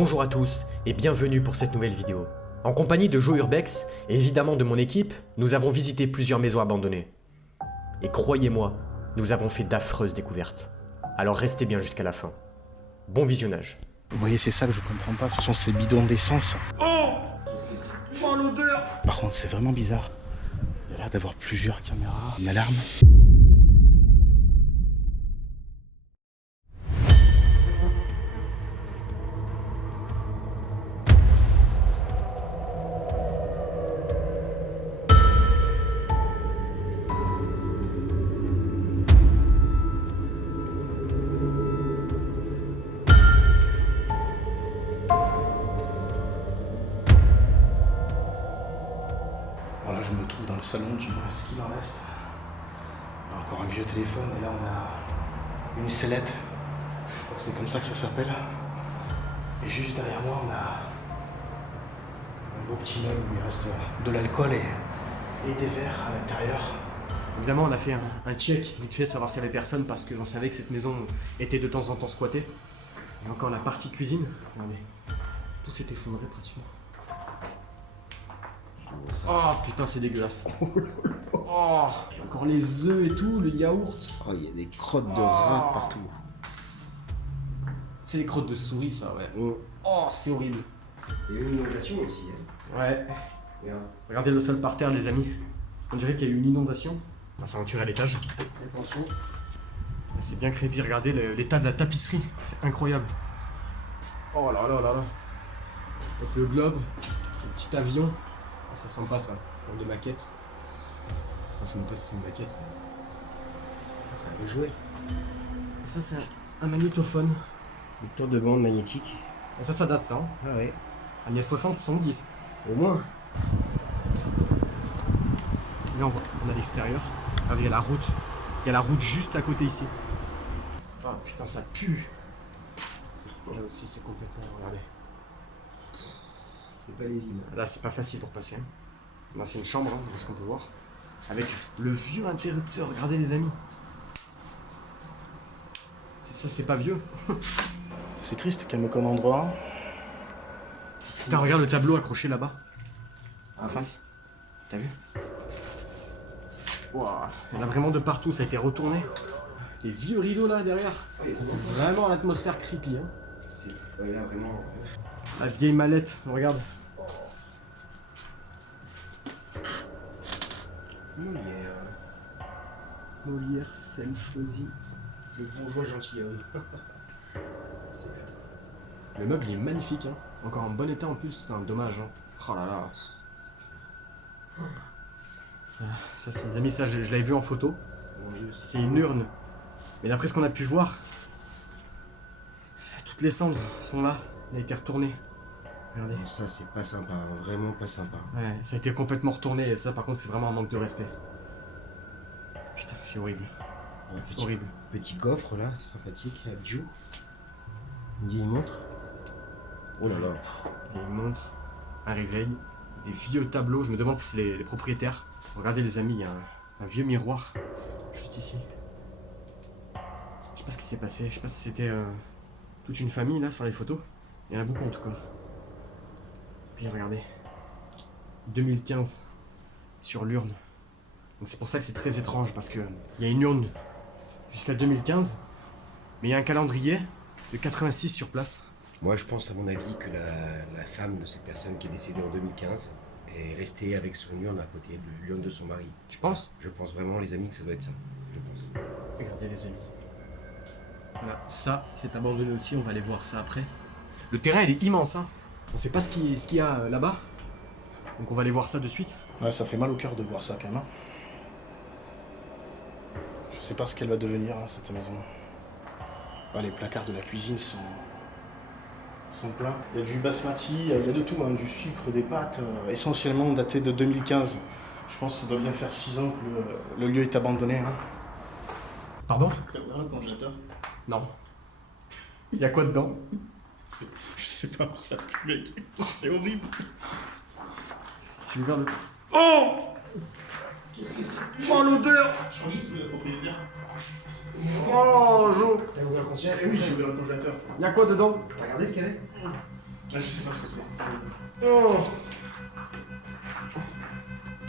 Bonjour à tous et bienvenue pour cette nouvelle vidéo. En compagnie de Joe Urbex et évidemment de mon équipe, nous avons visité plusieurs maisons abandonnées. Et croyez-moi, nous avons fait d'affreuses découvertes. Alors restez bien jusqu'à la fin. Bon visionnage. Vous voyez, c'est ça que je comprends pas, ce sont ces bidons d'essence. Oh! Qu'est-ce que c'est? Oh, l'odeur! Par contre, c'est vraiment bizarre. Il y a l'air d'avoir plusieurs caméras, une alarme. Voilà, je me trouve dans le salon du moins ce qu'il en reste. Il y a encore un vieux téléphone et là on a une sellette. Je crois que c'est comme ça que ça s'appelle. Et juste derrière moi on a un beau petit meuble où il reste de l'alcool et des verres à l'intérieur. Évidemment, on a fait un check vite fait, savoir s'il y avait personne parce qu'on savait que cette maison était de temps en temps squattée. Et encore la partie cuisine, regardez, tout s'est effondré pratiquement. Oh putain, c'est dégueulasse. Oh, et encore les œufs et tout, le yaourt. Oh, il y a des crottes de rats partout. C'est les crottes de souris, ça, ouais. Oh, c'est horrible. Il y a eu une inondation aussi. Hein. Ouais. Regarde. Regardez le sol par terre, les amis. On dirait qu'il y a eu une inondation. Bah, ça a enturé à l'étage. Attention. C'est bien crépi, regardez l'état de la tapisserie. C'est incroyable. Oh là là là là. Donc le globe, le petit avion. Ah, c'est sympa ça, de maquette. Enfin, je sais même pas si c'est une maquette. Ça veut jouer. Et ça, c'est un magnétophone. Lecteur de bande magnétique. Et ça date ça. Hein. Ah ouais. Années 60-70. Au moins. Là, on a l'extérieur. Ah, il y a la route. Il y a la route juste à côté ici. Ah putain, ça pue. Là aussi, c'est complètement. Regardez. C'est pas lisible. Là, c'est pas facile pour passer. Hein. Là, c'est une chambre, hein, ce qu'on peut voir. Avec le vieux interrupteur. Regardez, les amis. Ça, c'est pas vieux. C'est triste calme comme endroit. Putain, regarde le tableau accroché là-bas. En face. T'as vu? Wow. Il y en a vraiment de partout, ça a été retourné. Des vieux rideaux là derrière. Vraiment l'atmosphère creepy. Hein. Ouais, là vraiment. La vieille mallette, regarde. Molière, Seine, Choisy. Le bourgeois gentilhomme. C'est bien. Le meuble il est magnifique. Hein. Encore en bon état en plus, c'est un dommage. Hein. Oh là là. Ça, c'est les amis, ça je l'avais vu en photo. C'est une urne. Mais d'après ce qu'on a pu voir, toutes les cendres sont là. Elle a été retournée. Regardez. Ça, c'est pas sympa. Hein. Vraiment pas sympa. Ouais, ça a été complètement retourné. Et ça, par contre, c'est vraiment un manque de respect. Putain, c'est horrible. C'est horrible. Petit coffre là, sympathique, à bijoux. Une vieille montre. Oh là là. Il y a une montre, un réveil, des vieux tableaux. Je me demande si c'est les propriétaires. Regardez, les amis, il y a un vieux miroir juste ici. Je sais pas ce qui s'est passé. Je sais pas si c'était toute une famille là sur les photos. Il y en a beaucoup en tout cas. Puis regardez. 2015 sur l'urne. Donc c'est pour ça que c'est très étrange parce que il y a une urne jusqu'à 2015, mais il y a un calendrier de 86 sur place. Moi, je pense à mon avis que la femme de cette personne qui est décédée en 2015 est restée avec son urne à côté de l'urne de son mari. Tu penses? Je pense vraiment, les amis, que ça doit être ça. Je pense. Regardez les amis. Voilà, ça c'est abandonné aussi, on va aller voir ça après. Le terrain il est immense, hein. On sait pas ce qu'il y a là-bas. Donc on va aller voir ça de suite. Ouais, ça fait mal au cœur de voir ça quand même. Je sais pas ce qu'elle va devenir, hein, cette maison. Ah, les placards de la cuisine sont pleins. Il y a du basmati, il y a de tout, hein, du sucre, des pâtes, essentiellement datées de 2015. Je pense que ça doit bien faire 6 ans que le lieu est abandonné. Hein. Pardon? T'as ouvert le congélateur? Non. Il y a quoi dedans? Je sais pas, ça pue, mec. C'est horrible. J'ai ouvert le... Oh! Qu'est-ce que c'est? Oh, l'odeur! Je crois que j'ai trouvé la propriétaire. Oh, Jo! T'as ouvert le concierge? Eh oui, j'ai ouvert le congélateur. Il y a quoi dedans? Regardez ce qu'il y avait. Ah, je sais pas ce que c'est. Oh.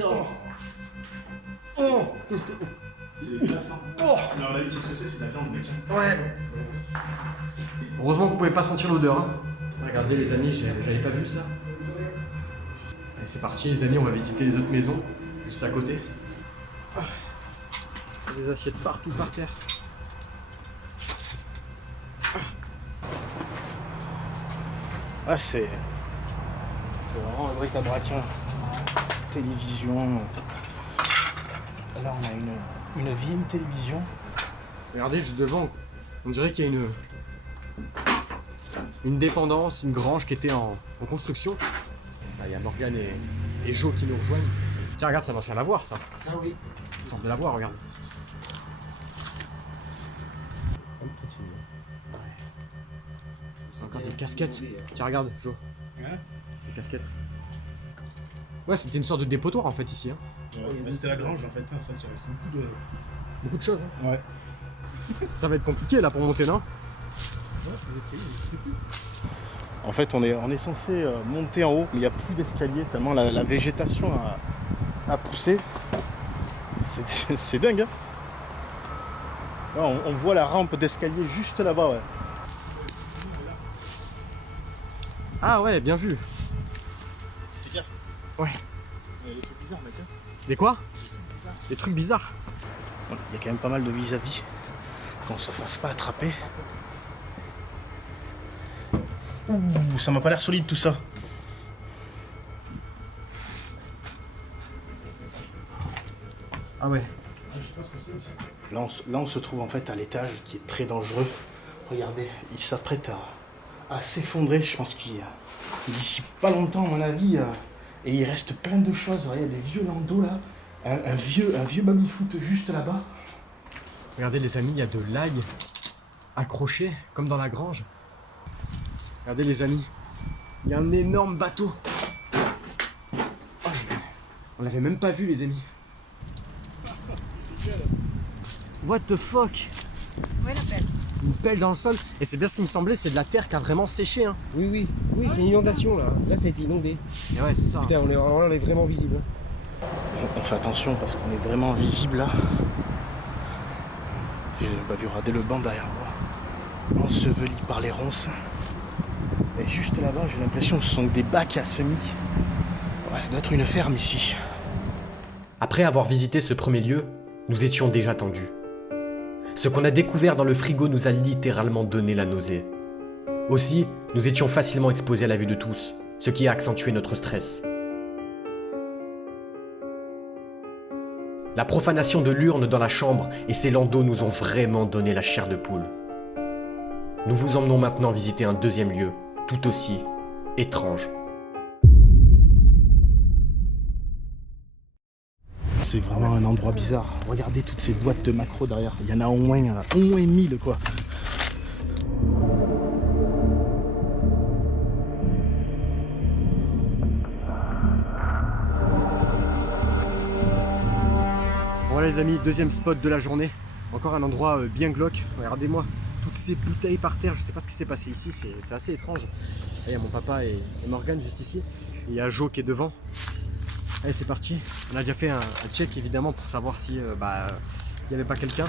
Oh. Oh. C'est dégueulasse, hein. Oh. Alors là, tu sais ce que c'est de la viande, mec. Ouais. Heureusement que vous pouvez pas sentir l'odeur. Hein. Regardez les amis, j'avais pas vu ça. Allez, c'est parti les amis, on va visiter les autres maisons, juste à côté. Des assiettes partout par terre. Ah, c'est vraiment un bric-à-brac. Hein. Télévision. Là, on a une vieille télévision. Regardez juste devant, on dirait qu'il y a une dépendance, une grange qui était en construction. Là, il y a Morgane et Jo qui nous rejoignent. Tiens, regarde, c'est un ancien lavoir ça. Ah oui. Il semble l'avoir, regarde. C'est encore des casquettes. Tiens, regarde, Jo. Hein? Des casquettes. Ouais, c'était une sorte de dépotoir en fait ici. Hein. Bah, c'était la grange en fait, hein, ça, il reste Beaucoup de choses. Hein. Ouais. Ça va être compliqué là pour monter, non? En fait, on est censé monter en haut, mais il n'y a plus d'escalier tellement la végétation a poussé. C'est dingue, hein. Là, on voit la rampe d'escalier juste là-bas, ouais. Ah ouais, bien vu. C'est bien. Ouais. Il y a des trucs bizarres, mec. Hein. Des quoi? Des trucs bizarres. Il y a quand même pas mal de vis-à-vis. Qu'on se fasse pas attraper. Ouh, ça m'a pas l'air solide tout ça. Ah ouais. Là, on se trouve en fait à l'étage qui est très dangereux. Regardez, il s'apprête à s'effondrer. Je pense qu'il d'ici pas longtemps, à mon avis. Et il reste plein de choses. Il y a des vieux landaux là. Un vieux baby-foot juste là-bas. Regardez les amis, il y a de l'ail accroché comme dans la grange. Regardez les amis, il y a un énorme bateau. Oh, on l'avait même pas vu les amis. What the fuck? Ouais, la pelle. Une pelle dans le sol. Et c'est bien ce qui me semblait, c'est de la terre qui a vraiment séché. Hein. Oui, c'est une inondation là. Là, ça a été inondé. Et ouais, c'est ça. Putain, on est vraiment visible. On fait attention parce qu'on est vraiment visible là. Il y aura des le banc derrière moi. Enseveli par les ronces. Et juste là-bas, j'ai l'impression que ce sont des bacs à semis. Ouais, ça doit être une ferme ici. Après avoir visité ce premier lieu, nous étions déjà tendus. Ce qu'on a découvert dans le frigo nous a littéralement donné la nausée. Aussi, nous étions facilement exposés à la vue de tous, ce qui a accentué notre stress. La profanation de l'urne dans la chambre et ses landaux nous ont vraiment donné la chair de poule. Nous vous emmenons maintenant visiter un deuxième lieu, tout aussi étrange. C'est vraiment un endroit bizarre. Regardez toutes ces boîtes de macros derrière. Il y en a au moins 1000 quoi. Voilà les amis, deuxième spot de la journée. Encore un endroit bien glauque. Regardez-moi, toutes ces bouteilles par terre. Je sais pas ce qui s'est passé ici, c'est assez étrange. Il y a mon papa et Morgane juste ici. Il y a Jo qui est devant. Allez, c'est parti. On a déjà fait un check évidemment pour savoir si il n'y avait pas quelqu'un.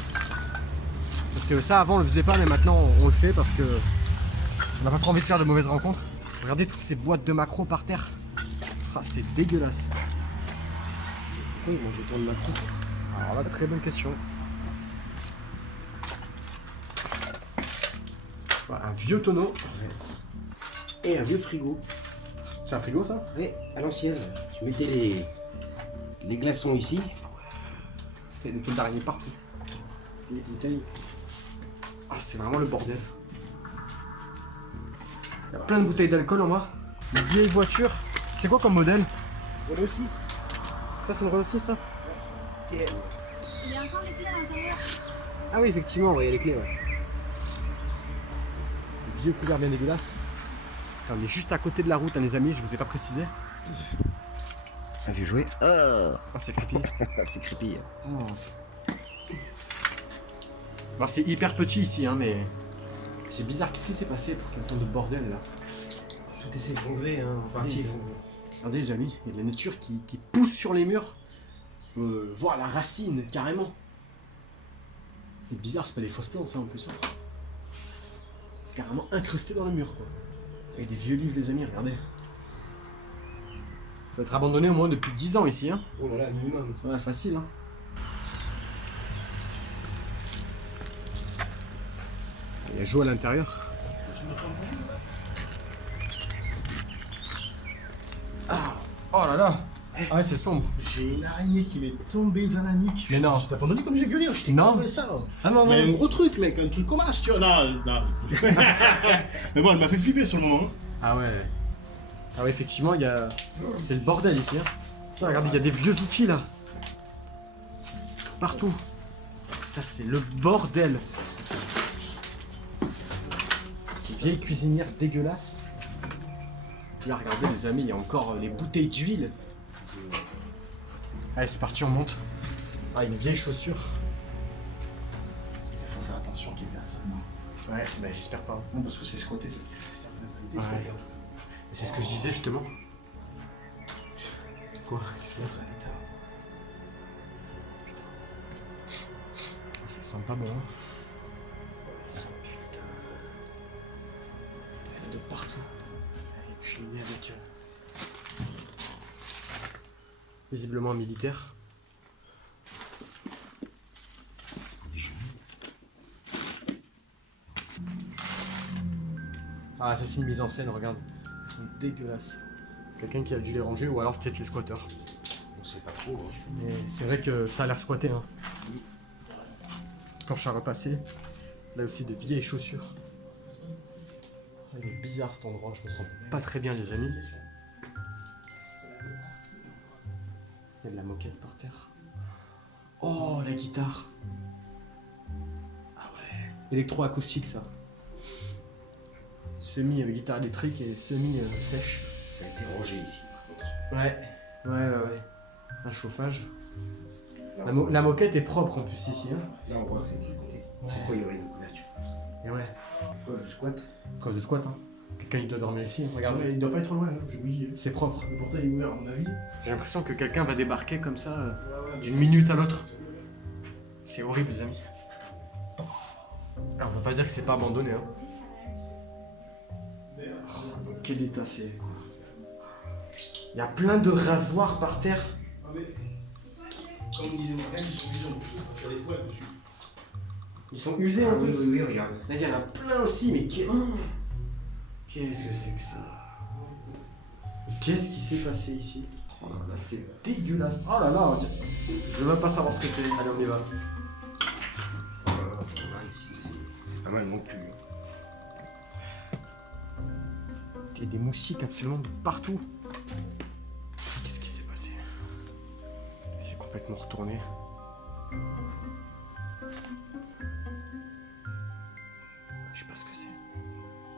Parce que ça avant on le faisait pas, mais maintenant on le fait parce que on n'a pas trop envie de faire de mauvaises rencontres. Regardez toutes ces boîtes de macros par terre. Ah, c'est dégueulasse. Oui, moi je tourne macro. Alors là, très bonne question. Voilà, un vieux tonneau. Et un vieux frigo. C'est un frigo ça? Oui, à l'ancienne. Tu mettais les glaçons ici. Il y a des trucs d'araignée partout. Et des bouteilles. Ah, c'est vraiment le bordel. Il y a plein de bouteilles d'alcool en bas. Une vieille voiture. C'est quoi comme modèle? Renault 6. Ça, c'est une Renault 6 ça? Il y a encore les clés à l'intérieur. Ah oui, effectivement, il y a les clés. Ouais. Des vieux couverts bien dégueulasses. On est juste à côté de la route, hein, les amis, je vous ai pas précisé. Un vieux jouet. Ah, c'est creepy. C'est creepy. Oh. Bon, c'est hyper petit ici, hein, mais c'est bizarre. Qu'est-ce qui s'est passé pour qu'il y ait autant de bordel là? Tout s'est effondré, hein. En partie effondré. Regardez les amis, il y a de la nature qui pousse sur les murs. Voir la racine, carrément. C'est bizarre, c'est pas des fausses plantes ça en plus. Hein. C'est carrément incrusté dans le mur quoi. Avec des vieux livres les amis, regardez. Faut être abandonné au moins depuis 10 ans ici hein. Oh là là, minimum. Ouais, facile hein. Il y a Joe à l'intérieur. Ah, oh là là. Ah ouais, c'est sombre. J'ai une araignée qui m'est tombée dans la nuque. Mais non. Je t'ai abandonné comme j'ai gueulé, je t'ai Non. cloué ça. Ah non, Mais non. un gros truc, mec, un truc comme ça, tu vois. Non, non. Mais bon, elle m'a fait flipper sur le moment. Hein. Ah ouais. Ah ouais, effectivement, il y a... C'est le bordel ici. Hein. Putain, regardez, il y a des vieux outils là. Partout. Ça, c'est le bordel. Une vieille cuisinière dégueulasse. Là, regardez les amis, il y a encore les bouteilles d'huile. Allez, c'est parti, on monte. Ah, une vieille chaussure. Il faut faire attention qu'il y ait personne. Ouais, bah j'espère pas. Non, parce que c'est squatté, certaines Ouais. squatté. C'est ce que je disais justement. Quoi? Qu'est-ce qu'il y a? Ça l'état. Ça sent pas bon. Hein. Ah, putain. Il y en a de partout. Une cheminée avec. Visiblement un militaire. Ah, ça c'est une mise en scène, regarde. Ils sont dégueulasses. Quelqu'un qui a dû les ranger ou alors peut-être les squatteurs. On sait pas trop. Hein. Mais c'est vrai que ça a l'air squatté. Hein. Planche à repasser. Là aussi de vieilles chaussures. Ah, il est bizarre cet endroit, je me sens pas très bien les amis. Il y a de la moquette par terre. Oh la guitare. Ah ouais. Électroacoustique ça. Semi guitare électrique et semi sèche. Ça a été rangé ici, par contre. Ouais. Un chauffage. Là, La moquette est propre en plus ici. Hein. là, on voit que ça a été écouté. Pourquoi il y aurait une couverture comme ça? Et ouais. Pourquoi le squat? Preuve de squat. Hein. Quelqu'un il doit dormir ici. Regarde. Il doit pas être loin, là. Oui. C'est propre. Le portail est ouvert, à mon avis. J'ai l'impression que quelqu'un va débarquer comme ça d'une minute à l'autre. C'est horrible les amis. Alors on va pas dire que c'est pas abandonné. Hein. Oh, dans quel état c'est quoi. Il y a plein de rasoirs par terre. Comme disait mon frère, ils sont usés en plus, ça fait des poils dessus. Ils sont usés en plus. Oui, regarde. Là il y en a plein aussi mais qu'est-ce que c'est que ça? Qu'est-ce qui s'est passé ici? Oh là là, c'est dégueulasse. Oh là là, je veux même pas savoir ce que c'est. Allez, on y va. Oh là là, c'est pas mal ici. C'est pas mal non plus. Il y a des moustiques absolument de partout. Qu'est-ce qui s'est passé? C'est complètement retourné. Je sais pas ce que c'est.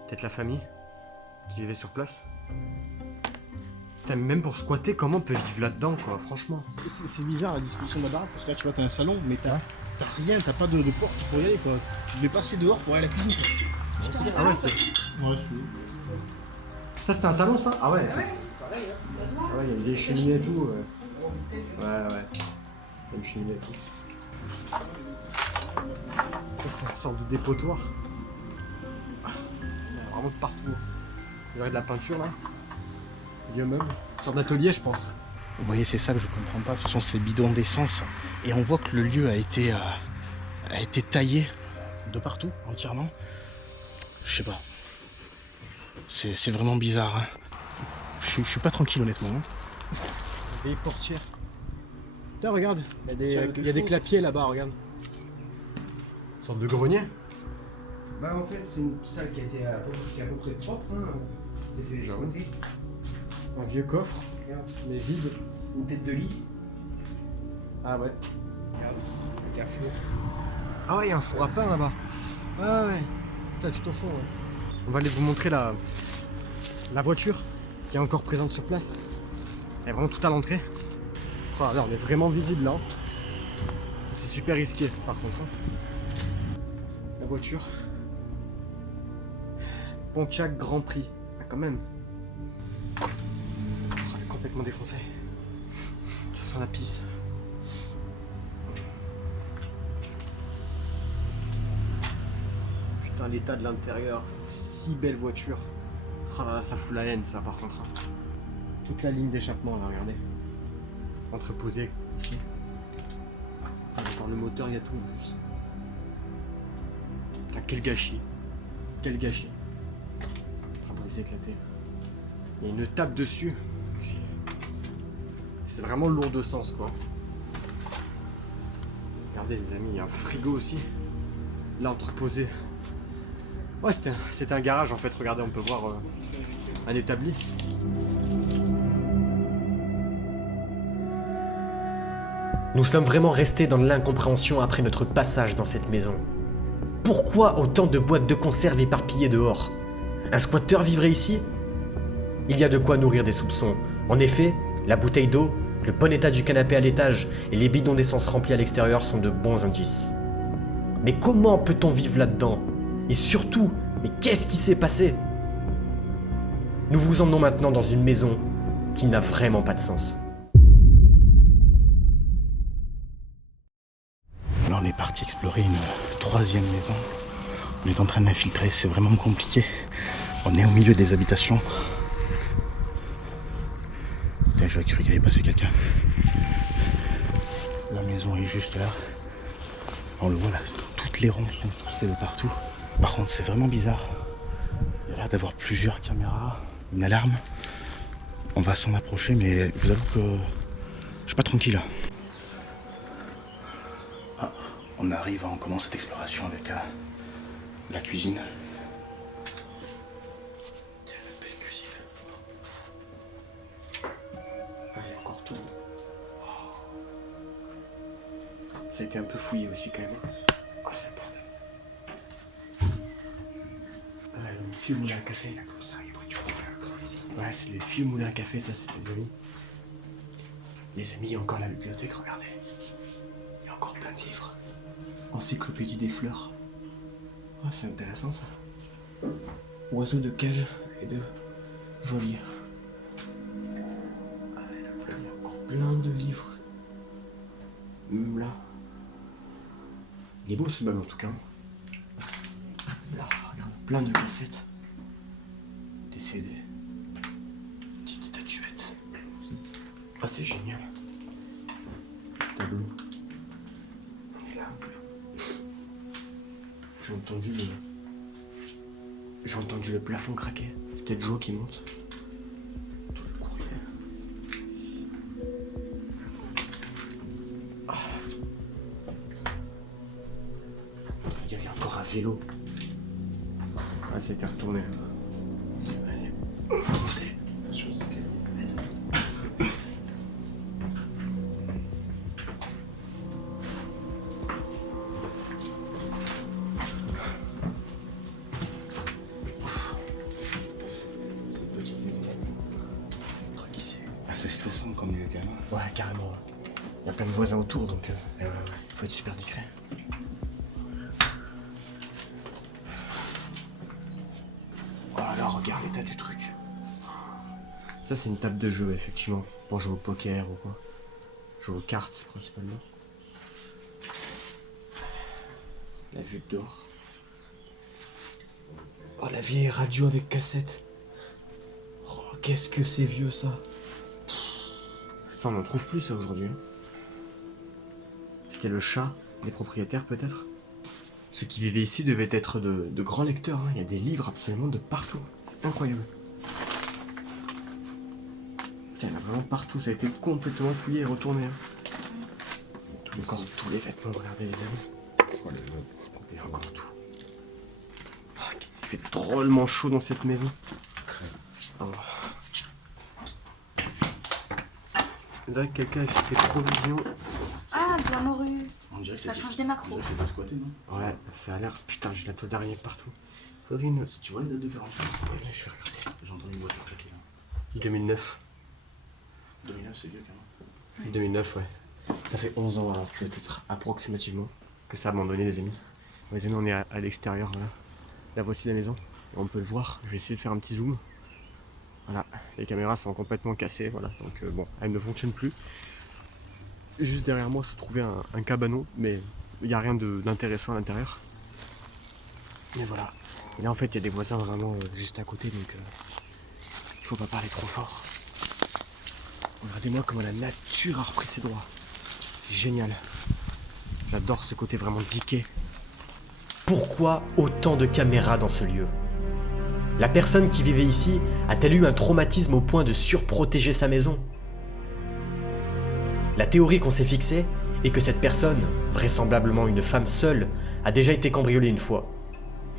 Peut-être la famille qui vivait sur place. Putain, même pour squatter, comment on peut vivre là-dedans, quoi, franchement. C'est bizarre la disposition de la baraque, parce que là, tu vois, t'as un salon, mais t'as rien, t'as pas de porte pour y aller, quoi. Tu devais passer dehors pour aller à la cuisine, quoi. Ah ouais, c'est... Ouais, c'est... Ça, c'était un salon, ça? Ah ouais. Ah ouais, Ah ouais, il y a une vieille cheminée et tout. Ouais. Il y a une cheminée et tout. Ça, c'est une sorte de dépotoir. Il y en a vraiment de partout. Il y aurait de la peinture, là. Vieux meuble. Une sorte d'atelier, je pense. Vous voyez, c'est ça que je comprends pas, ce sont ces bidons d'essence. Et on voit que le lieu a été taillé de partout, entièrement. Je sais pas. C'est vraiment bizarre. Hein. Je suis pas tranquille, honnêtement. Hein. Des portières. Putain, regarde. Il y a des, Tiens, clapiers là-bas, regarde. Une sorte de grenier. Bah en fait, c'est une salle qui a été à peu près propre. Hein. C'est fait J'avoue. squatter. Un vieux coffre, Regarde, mais vide. une tête de lit. Ah ouais. Regarde, avec un four. Ah ouais, il y a un four à pain là-bas. Ah ouais. Putain, tout au fond, ouais. On va aller vous montrer la voiture qui est encore présente sur place. Elle est vraiment tout à l'entrée. Oh, là, on est vraiment visible là. C'est super risqué par contre. Hein. La voiture. Pontiac Grand Prix. Ah, quand même. complètement défoncé. Ça sent la pisse. Putain, l'état de l'intérieur. Si belle voiture. Oh là là, ça fout la haine, ça, par contre. Toute la ligne d'échappement, là, regardez. Entreposé, ici. Dans le moteur, il y a tout, en plus. Putain, quel gâchis. Quel gâchis. Ah bah, il s'est éclaté. Il y a une tape dessus. C'est vraiment lourd de sens, quoi. Regardez, les amis, il y a un frigo aussi. Là, entreposé. Ouais, c'était un garage, en fait. Regardez, on peut voir un établi. Nous sommes vraiment restés dans l'incompréhension après notre passage dans cette maison. Pourquoi autant de boîtes de conserve éparpillées dehors? Un squatteur vivrait ici? Il y a de quoi nourrir des soupçons. En effet, la bouteille d'eau, le bon état du canapé à l'étage et les bidons d'essence remplis à l'extérieur sont de bons indices. Mais comment peut-on vivre là-dedans? Et surtout, mais qu'est-ce qui s'est passé? Nous vous emmenons maintenant dans une maison qui n'a vraiment pas de sens. Là, on est parti explorer une troisième maison. On est en train d'infiltrer, c'est vraiment compliqué. On est au milieu des habitations. Putain, j'aurais cru qu'il y avait passé quelqu'un. La maison est juste là. On le voit là, toutes les ronds sont poussées de partout. Par contre, c'est vraiment bizarre. Il y a l'air d'avoir plusieurs caméras, une alarme. On va s'en approcher, mais je vous avoue que je suis pas tranquille. Ah, on arrive, on commence cette exploration avec la cuisine. Tiens, la belle cuisine. Ah, il y a encore tout. Ça a été un peu fouillé aussi quand même. Oh, c'est le bordel. Ah, le vieux moulin à café. Ouais, c'est le vieux moulin à café, ça, c'est les amis. Les amis, il y a encore la bibliothèque, regardez. Il y a encore plein de livres. Encyclopédie des fleurs. Oh, c'est intéressant ça. Oiseaux de cage et de volière. Ah, il y a encore plein de livres. Même là. Il est beau ce meuble en tout cas. Là, regarde, plein de cassettes. Des CD. Petite statuette. Ah, c'est génial. Tableau. On est là. J'ai entendu le plafond craquer. C'est peut-être Joe qui monte. Tout le courrier. Ah. Il y avait encore un vélo. Ah, ça a été retourné. Allez, montez. Attention, c'est c'est stressant comme lieu, quand même. ouais, carrément. Il y a plein de voisins autour, donc faut être super discret. Voilà, regarde l'état du truc. Ça, c'est une table de jeu, effectivement. Pour jouer au poker ou quoi. Jouer aux cartes, principalement. La vue de dehors. Oh, la vieille radio avec cassette. Oh, qu'est-ce que c'est vieux, ça. Ça, on n'en trouve plus, ça, aujourd'hui. C'était le chat des propriétaires, peut-être. Ceux qui vivaient ici devaient être de grands lecteurs. Hein. Il y a des livres absolument de partout. C'est incroyable. Putain, il y en a vraiment partout. Ça a été complètement fouillé et retourné. Hein. Encore tous les vêtements, regardez les amis. Oh, il y a encore tout. Oh, il fait drôlement chaud dans cette maison. Oh. Il faudrait que quelqu'un ait fait ses provisions. Ah, de la morue. On dirait que Ça change des macros. c'est pas squatté, non? Ouais, ça a l'air. Putain, j'ai la toile d'araignée partout. Faudrait une. Tu vois les dates de péremption? Ouais, je vais regarder. J'entends une voiture claquer là. 2009. 2009, c'est vieux quand même. 2009, ouais. Ça fait 11 ans, alors peut-être approximativement, que ça a abandonné, les amis. Les amis, on est à l'extérieur, voilà. Là, voici la maison. On peut le voir. Je vais essayer de faire un petit zoom. Voilà, les caméras sont complètement cassées, voilà, donc bon, elles ne fonctionnent plus. Juste derrière moi se trouvait un cabanon, mais il n'y a rien d'intéressant à l'intérieur. Et voilà. Et là en fait il y a des voisins vraiment juste à côté, donc il faut pas parler trop fort. Regardez-moi comment la nature a repris ses droits. C'est génial. J'adore ce côté vraiment diqué. Pourquoi autant de caméras dans ce lieu? La personne qui vivait ici a-t-elle eu un traumatisme au point de surprotéger sa maison? La théorie qu'on s'est fixée est que cette personne, vraisemblablement une femme seule, a déjà été cambriolée une fois.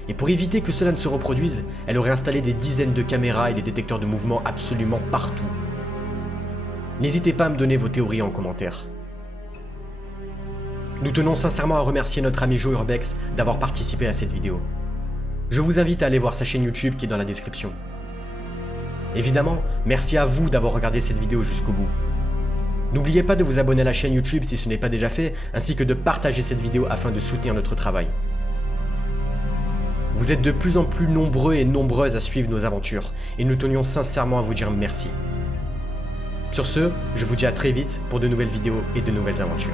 Et pour éviter que cela ne se reproduise, elle aurait installé des dizaines de caméras et des détecteurs de mouvement absolument partout. N'hésitez pas à me donner vos théories en commentaire. Nous tenons sincèrement à remercier notre ami Joe Urbex d'avoir participé à cette vidéo. Je vous invite à aller voir sa chaîne YouTube qui est dans la description. Évidemment, merci à vous d'avoir regardé cette vidéo jusqu'au bout. N'oubliez pas de vous abonner à la chaîne YouTube si ce n'est pas déjà fait, ainsi que de partager cette vidéo afin de soutenir notre travail. Vous êtes de plus en plus nombreux et nombreuses à suivre nos aventures, et nous tenions sincèrement à vous dire merci. Sur ce, je vous dis à très vite pour de nouvelles vidéos et de nouvelles aventures.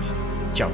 Ciao.